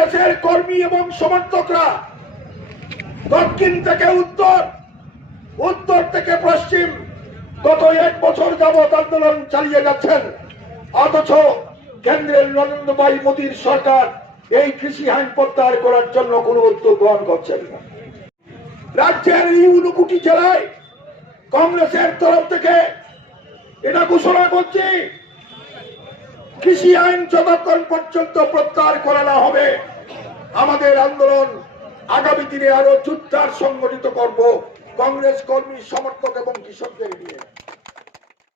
কংগ্রেসের কর্মী এবং সমর্থকরা দক্ষিণ থেকে উত্তর, উত্তর থেকে পশ্চিম গত 1 বছর যাবৎ আন্দোলন চালিয়ে যাচ্ছেন, অথচ কেন্দ্রের নরেন্দ্র ভাই মোদীর সরকার এই কৃষি আইন প্রত্যাহার করার জন্য কোনো উদ্যোগ গ্রহণ করছেন না। রাজ্যের এই 59টি জেলায় কংগ্রেসের তরফ থেকে এটা ঘোষণা করছি, কৃষি আইন যতক্ষণ পর্যন্ত প্রত্যাহার করা না হবে আমাদের আন্দোলন আগামী দিনে আরো জোরদার সংগঠিত করব কংগ্রেস কর্মী, সমর্থক এবং কৃষকদের নিয়ে।